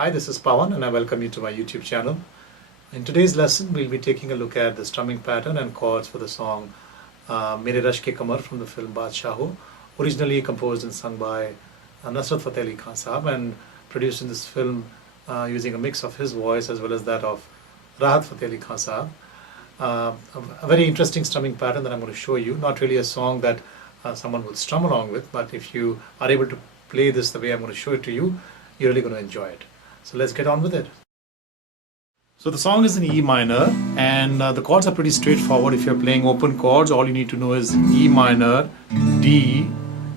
Hi, this is Pawan and I welcome you to my YouTube channel. In today's lesson, we'll be taking a look at the strumming pattern and chords for the song Mere Rashke Qamar from the film Badshah, originally composed and sung by Nusrat Fateh Ali Khan Sahab and produced in this film using a mix of his voice as well as that of Rahat Fateh Ali Khan Sahab. A very interesting strumming pattern that I'm going to show you. Not really a song that someone will strum along with, but if you are able to play this the way I'm going to show it to you, you're really going to enjoy it. So let's get on with it. So the song is in E minor and the chords are pretty straightforward. If you're playing open chords, all you need to know is E minor, D,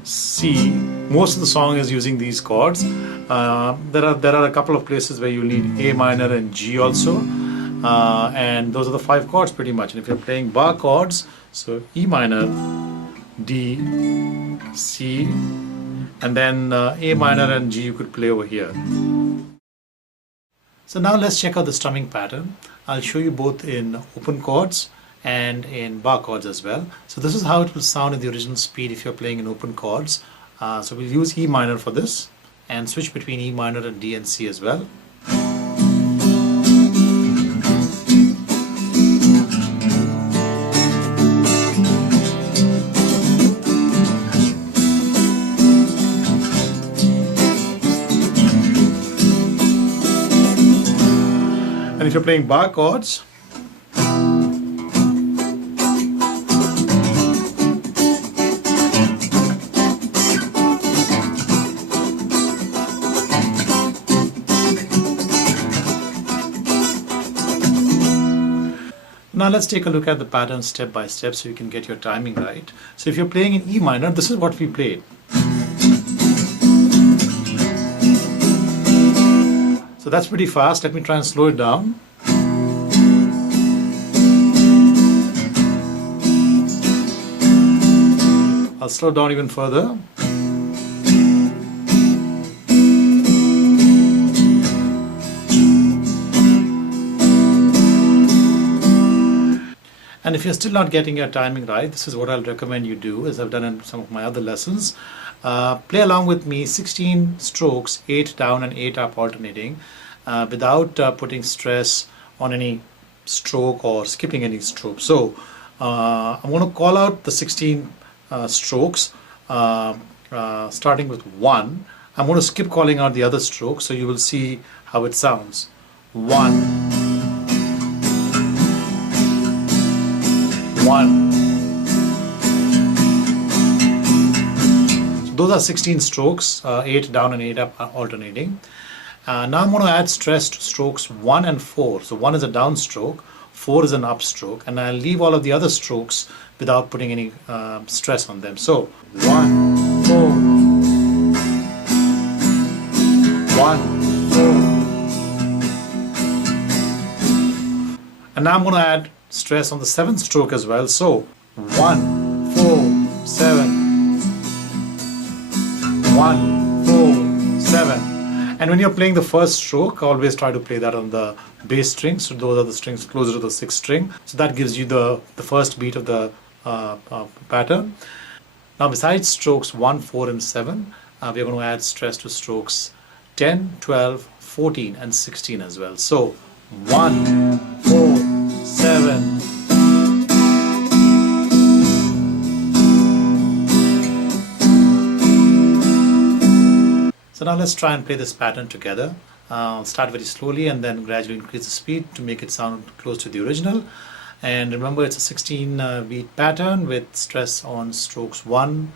C. Most of the song is using these chords. There are a couple of places where you need A minor and G also. And those are the 5 chords pretty much. And if you're playing bar chords, so E minor, D, C, and then A minor and G you could play over here. So now let's check out the strumming pattern. I'll show you both in open chords and in bar chords as well. So this is how it will sound in the original speed if you're playing in open chords. So we'll use E minor for this and switch between E minor and D and C as well. And if you're playing bar chords, now let's take a look at the pattern step by step so you can get your timing right. So if you're playing in E minor, this is what we played. So that's pretty fast. Let me try and slow it down. I'll slow down even further. And if you're still not getting your timing right, this is what I'll recommend you do, as I've done in some of my other lessons. Play along with me 16 strokes, 8 down and 8 up alternating, without putting stress on any stroke or skipping any stroke. So I'm going to call out the 16 strokes, starting with 1. I'm going to skip calling out the other strokes so you will see how it sounds. 1, 1. So those are 16 strokes, 8 down and 8 up alternating. Now I'm going to add stress to strokes 1 and 4. So 1 is a down stroke, 4 is an up stroke, and I'll leave all of the other strokes without putting any stress on them. So 1, 4, 1, 4. And now I'm going to add stress on the 7th stroke as well. So 1, 4, 7, 1, 4, 7. And when you're playing the first stroke, always try to play that on the bass string. So those are the strings closer to the 6th string. So that gives you the first beat of the pattern. Now besides strokes 1, 4 and 7, we're going to add stress to strokes 10, 12, 14 and 16 as well. So 1, 4, 7. So now let's try and play this pattern together. Start very slowly and then gradually increase the speed to make it sound close to the original. And remember, it's a 16 beat pattern with stress on strokes 1,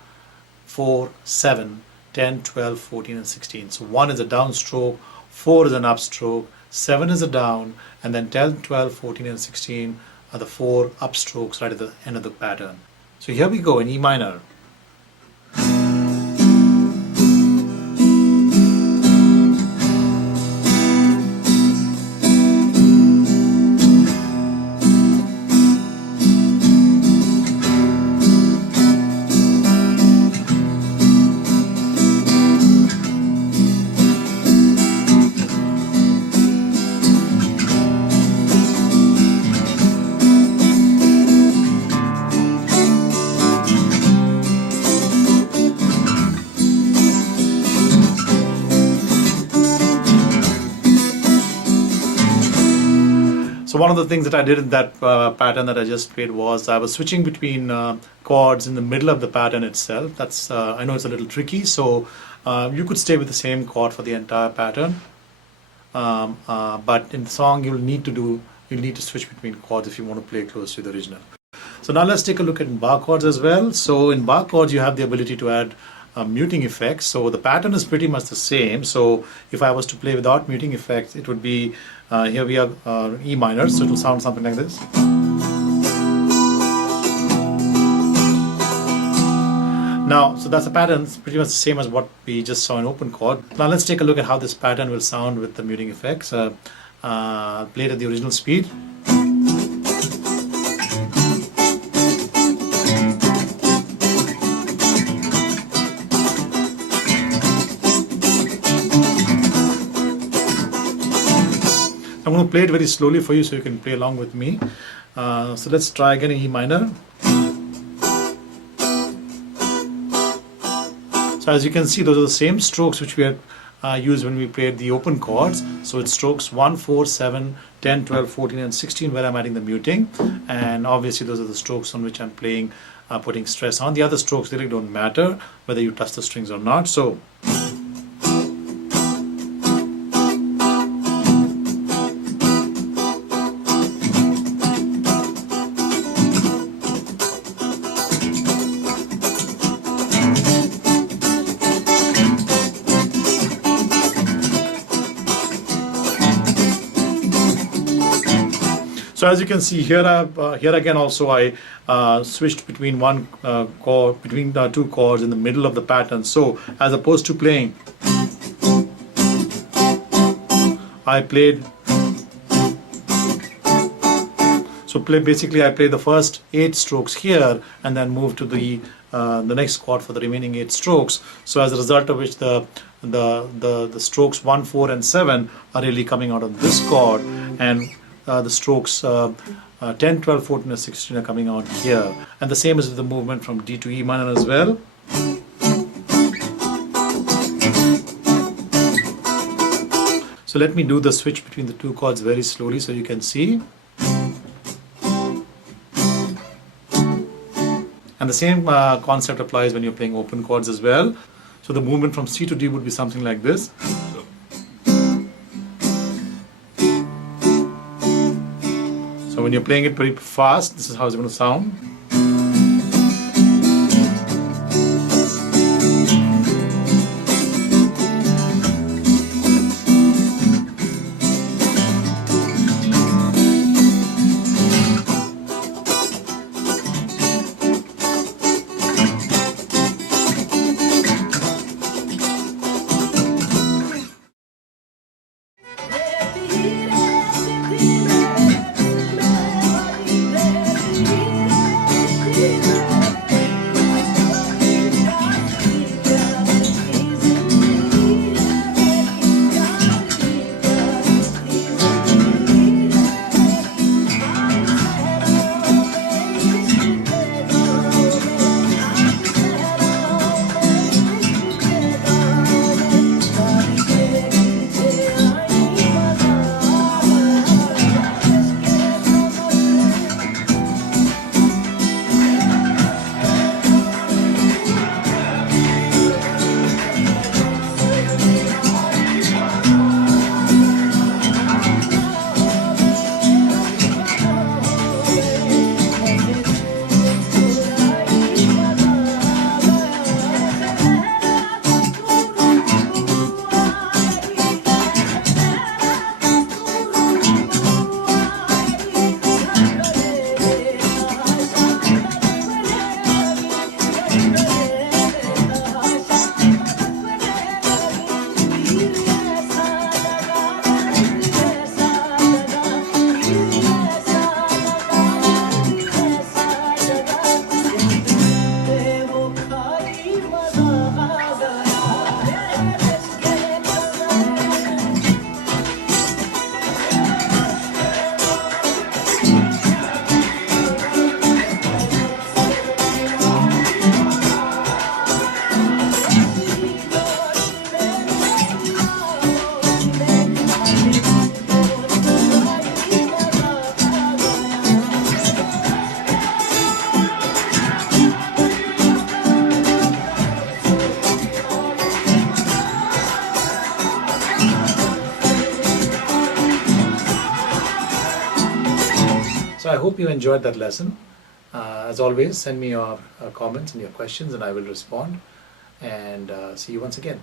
4, 7, 10, 12, 14 and 16. So 1 is a down stroke, 4 is an up stroke, 7 is a down, and then 10, 12, 14 and 16 are the 4 up strokes right at the end of the pattern. So here we go in E minor. So one of the things that I did in that pattern that I just played was I was switching between chords in the middle of the pattern itself. That's I know it's a little tricky, so you could stay with the same chord for the entire pattern, but in the song you'll need to switch between chords if you want to play close to the original. So now let's take a look at bar chords as well. So in bar chords you have the ability to add muting effects. So the pattern is pretty much the same. So if I was to play without muting effects, it would be here we have E minor, so it will sound something like this. Now, so that's a pattern. It's pretty much the same as what we just saw in open chord. Now let's take a look at how this pattern will sound with the muting effects. Played at the original speed. I'm going to play it very slowly for you so you can play along with me. So let's try again in E minor. So as you can see, those are the same strokes which we had used when we played the open chords. So it's strokes 1, 4, 7, 10, 12, 14 and 16 where I'm adding the muting. And obviously those are the strokes on which I'm playing, putting stress on. The other strokes really don't matter whether you touch the strings or not. So as you can see here, here again also I switched between one chord, between two chords in the middle of the pattern. So as opposed to playing, I played. So basically I played the first 8 strokes here and then moved to the next chord for the remaining 8 strokes. So as a result of which the strokes 1, 4 and 7 are really coming out of this chord, and the strokes 10, 12, 14 and 16 are coming out here. And the same is with the movement from D to E minor as well. So let me do the switch between the two chords very slowly so you can see. And the same concept applies when you're playing open chords as well. So the movement from C to D would be something like this. So when you're playing it pretty fast, this is how it's going to sound. So I hope you enjoyed that lesson. As always, send me your comments and your questions and I will respond. And see you once again.